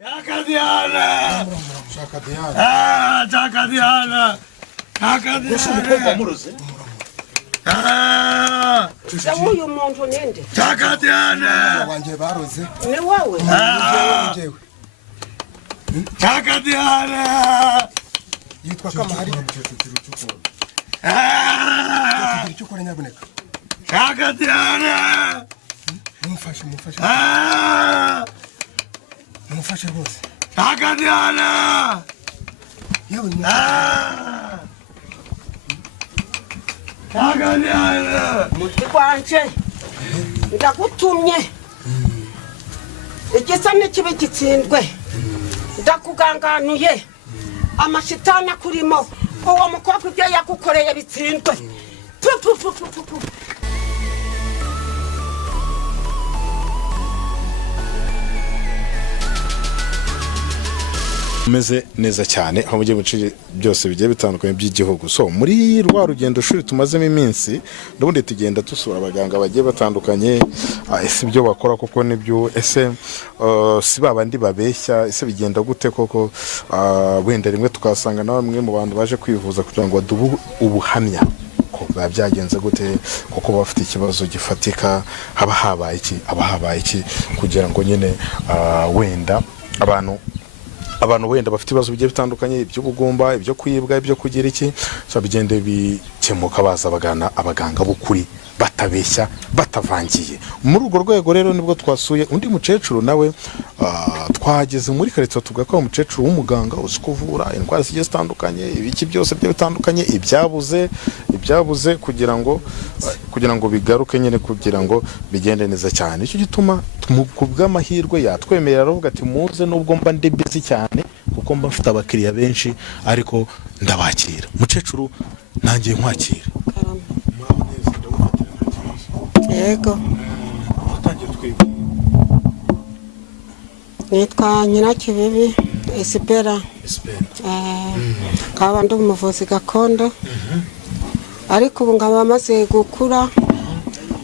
Chaka Diana. Ah, Chaka Diana. Chaka Diana. Ah. Uyu muntu nende. Chaka Diana. Wanje baroze. Ni wawe. Ah. Chaka Diana. Yitwa Kamari. Ah. Cyukora nyaboneka. Chaka Diana. Mufashe. Ah. Mufashe bose. Chaka Diana. Yewe Ah. Chaka Diana. Muti kwanje. Ndagutumye. Igisa n'ikibi gitsindwe. Ndakuganganuye. Amashitana kurimo. Uwo mukobwa ibyo yagukoreye bitsindwe. Meze neza cyane aho mugiye muci byose bigiye bitandukanye by'igihugu. So muri rwa rugendo shuri tumazemo iminsi ndabundi tugenda dusura abaganga bagiye batandukanye, ese ibyo bakora koko nibyo, ese si babandi babeshya, ese bigenda gute koko, wenda rimwe tukasanga na bamwe mu bantu baje kwivuza kugira ngo badubu ubuhamya ko byagenze gute, koko bafite ikibazo gifatika, haba habaye iki kugira ngo nyine wenda abantu wenda bafite ibibazo bigiye bitandukanye, iby'ubugumba, ibyo kwibwa, ibyo kugira iki, so bigende bikemuka baza bagana abaganga b'ukuri batabeshya batavangiye. Muri urwo rwego rero nibwo twasuye undi mukecuru nawe, twageze muri karitsiye tuvuga ko umukecuru w'umuganga uzi kuvura indwara zigiye zitandukanye, ibiki byose byo bitandukanye, ibyabuze kugira ngo bigaruke nyine, kugira ngo bigende neza cyane. Icyo gituma ku bw'amahirwe yatwemerera aravuga ati muze nubwo mba ndi busy cyane kuko mba mfite abakiriya benshi ariko ndabakira. Mukecuru nangiye nkwakira. Yego. Nitwa Nyirakibibi Isipera. Kaba ndi umuvuzi gakondo. Ariko ubu ngaba amaze gukura,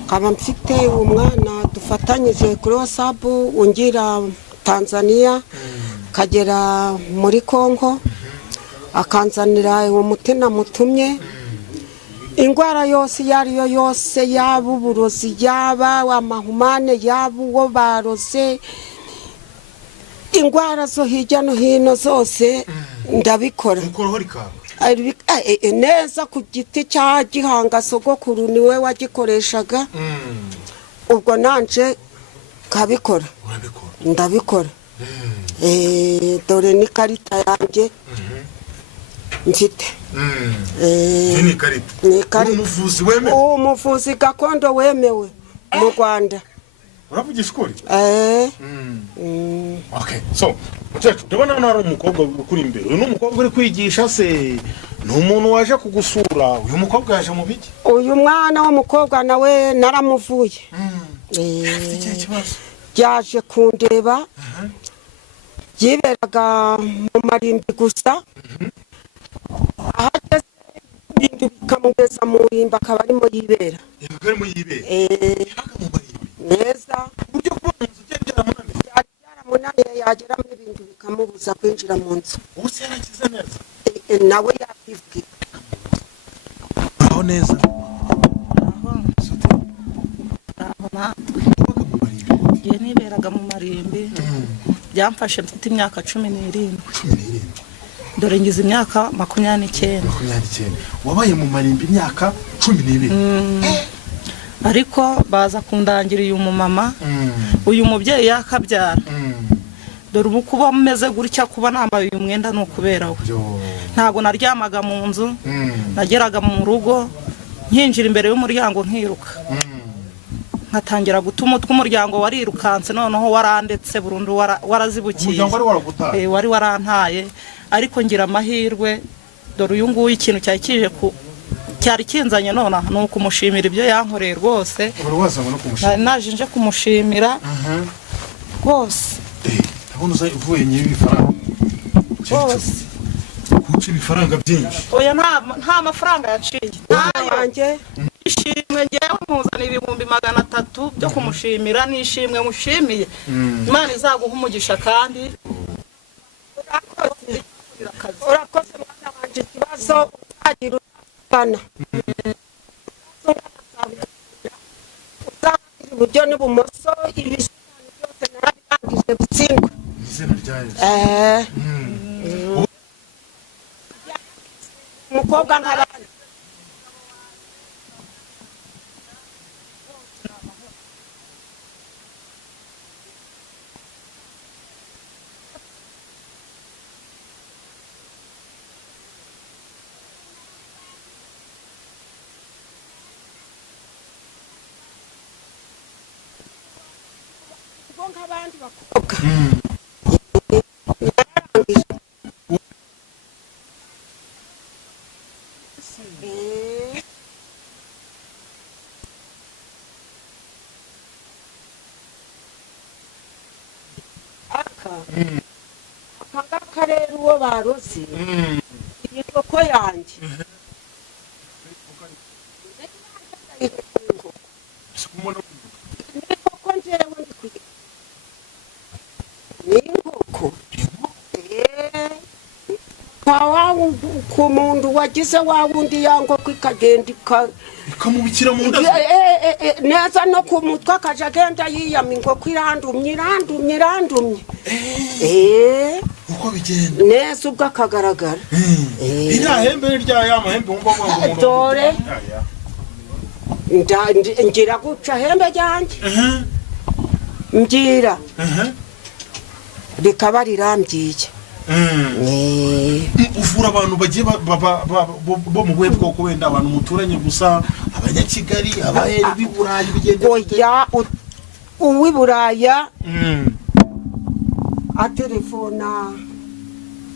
kaba mfite umwana dufatanyije kuri WhatsApp ungira Tanzania, kagera muri Kongo, akanzanira uwo mutima mutumye. Ingwara yose yariyo yose, yaba uburozi, yaba amahumane, yaba uwo baroze, ingwara zo hirya no hino zose ndabikora. Neza ku giti cya Gihanga sogokuru niwe wagikoreshaga, ubwo nanje kabikora. Ndabikora. Dore ni karita yanjye mfite. Ni karita. Umuvuzi gakondo wemewe mu Rwanda. Uravugisha ukuri? Okay. So, mukecuru, ndabona nari umukobwa uri imbere. Uyu n'umukobwa uri kwigisha se? Ni umuntu waje kugusura. Uyu mukobwa yaje mu biki? Uyu mwana w'umukobwa nawe naramuvuye. Yaje kundeba. Yiberaga mu marimbi gusa. Ahageze ibintu bikamugeza mu rimba akaba arimo yibera. Neza. Buryo kubona Munaniye yagera muri ibintu bikamubuza kwinjira mu nzu. Ubuse yarakize neza. Nawe yabibwira. Aho neza. Ye niberaga mu marimbi. Byamfashe mfite imyaka 17. Dore ngize imyaka 29. Wabaye mu marimbi imyaka 12. Ariko baza kundangira uyu mumama, uyu mubyeyi yakabyara. Dore ubu kuba meze gutya, kuba nambaye uyu mwenda no kubera we. Ntago naryamaga mu nzu, nageraga mu rugo nkinjira imbere y'umuryango nkiruka. Nkatangira gutuma tw'umuryango warirukanse, noneho warandetse burundu, warazibukiye. Wari warantaye, ariko ngira amahirwe. Dore uyu nguyu ikintu cyakije cyari kinzanye none no kumushimira ibyo yankoreye rwose. Naje nje kumushimira rwose. Ndabona uvuye nyibi faranga. Rwose. Kuki bifaranga byinshi? Oya nta mafaranga yaciye. Nanjye ishimwe ngewe mpuzana 300 byo kumushimira, nishimwe mushimiye. Imana izaguha umugisha kandi urakoze mwana wanje ikibazo uzagira utana uzagira iburyo n'ibumoso ibishushanyo byose narabirangije bitsindwa izina rya Yesu umukobwa nk'abandi nk'abandi bakobwa aka rero uwo baroze iyi nkoko yanjye ni inkoko njyewe ndi kuyiha ni inkoko ku muntu wagize wa wundi ya nkoko ikagenda ikamubikira mu nda neza no ku mutwe akaja agenda yiyama inkoko irandumye uko bigenda neza ubwo akagaragara iriya hembe rya ya mahembe wumva ngo umuntu dore ngira guca hembe ryanjye ngira rikaba rirambyiye uvura abantu bagiye bo mu buhe bwoko wenda abantu muturanye gusa abanyakigali abahera b'i Burayi bigenda oya uw'i Buraya atelefona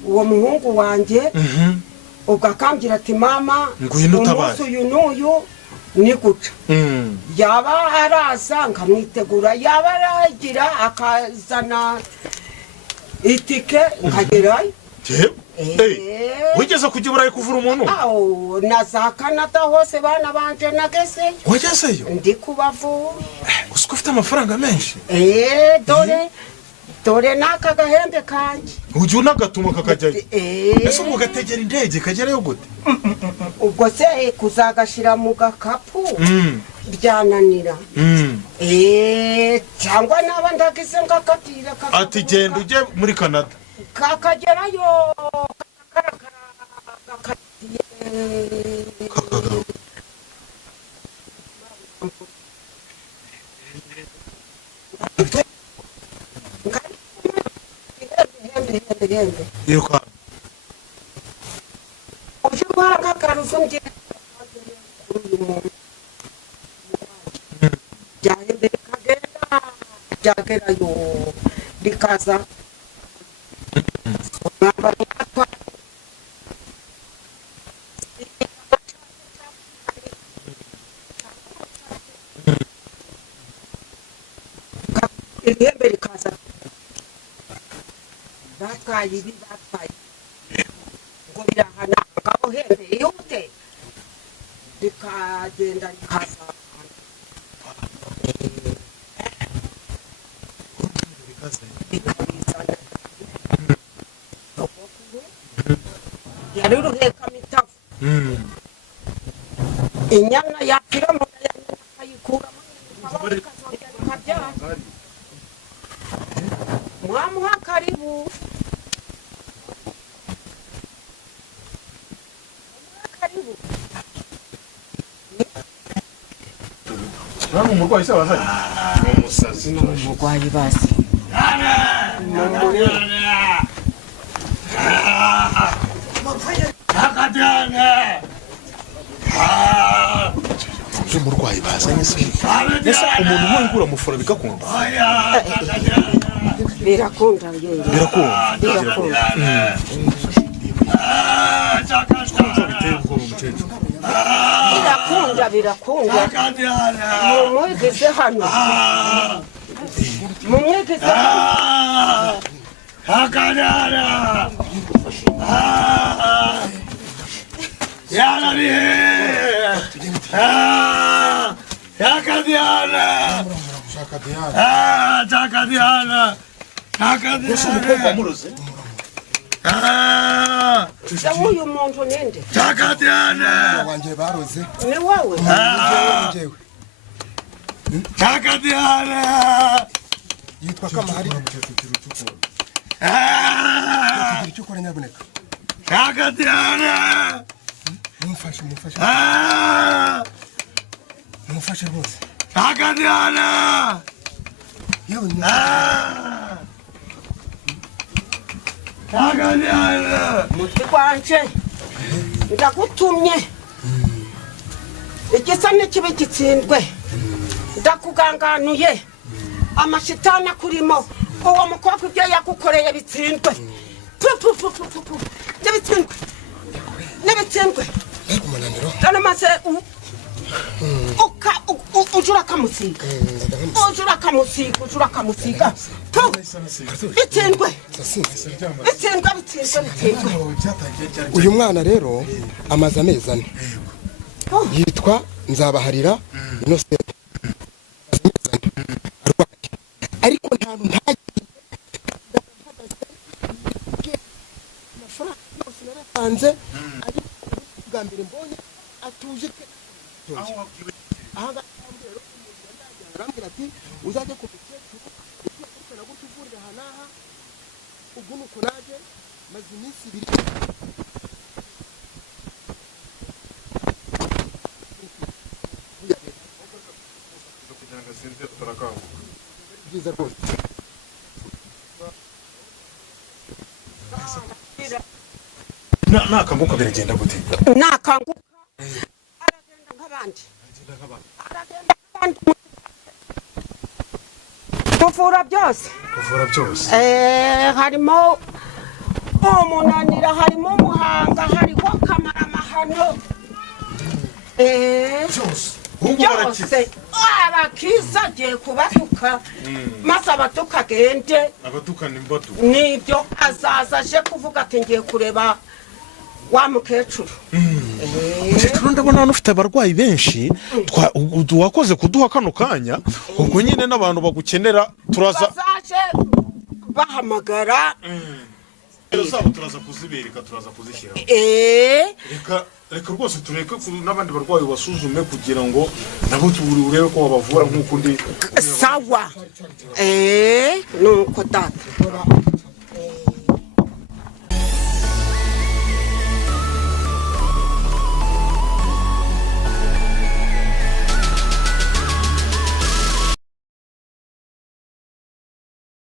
uwo muhungu wanjye ugakambira ati mama umunsi uyu n'uyu ni guca yaba araza nkamwitegura yaba aragira akazana itike nkagerayo wigeze kujya i Burayi kuvura umuntu na za Canada hose bana banje nageseyo wagezeyo ndi kubavura uzi ko ufite amafaranga menshi dore n'aka gahembe kanjye ujya unagatuma kakajyayo ese ubwo ugategera indege kagerayo gute ubwo se kuzagashyira mu gakapu byananira cyangwa naba ndagize ngakatira ati genda ujye muri Canada kakagerayo iruka uje guhanga karuzo ngiye byahembe kagenda byagerayo bikaza ihembe rikaza batwaye ibi batwaye ngo birahana ngabo hembe yute rikagenda rikaza yari uruheka mitavu inyana yapfira mu nda ya nyina akayikuramo ikazongera ikabyara mwamuha karibu nani umurwayi se wazanye umusazi n'umurwayi basi umurwayi bazanye se ese umuntu nk'uyu mufura bigakunda birakunda birakunda mumwigeze hano uyu muntu ninde Chakadiana. wanjye baroze ni wowe njyewe Chakadiana. yitwa Kamahari Ah. tugira icyo ukora nyabuneka Chakadiana. mumfashe Ah. mumfashe rwose Chakadiana. yewe Ah. Chakadiana. muti gwanje ndagutumye igisa n'ikibi gitsindwe ndakuganganuye amashitani akurimo uwo mukobwa ibyo yagukoreye bitsindwe n'ibitsindwe mbega umunaniro kandi maze ujura akamusiga bitsindwe uyu mwana rero amaze amezi 4 yitwa Nzabaharira Innocent ariko nta ntagiye amafaranga yose naratanze ari bwa mbere mbonye atuje aha arambwira ati uzajya ku mukecuru ukurikirana gutyo uvurira aha n'aha ubwo nuko naje maze iminsi 2 byiza rwose nakanguka biragenda gute nakanguka aragenda nk'abandi kuvura byose harimo umunanira harimo umuhanga hariho kamaramahano byose arakiza agiye kubatuka maze abatuka agende abatukana imbato nibyo azaza aje kuvuga ati ngiye kureba wa mukecuru mukecuru ndabona hano ufite abarwayi benshi wakoze kuduha kano kanya ubwo nyine n'abantu bagukenera turaza bazaje bahamagara zabo turaza kuzibereka turaza kuzishyira reka rwose tureke n'abandi barwayi basuzume kugira ngo nabo urebe ko babavura nk'uko undi sawa nuko data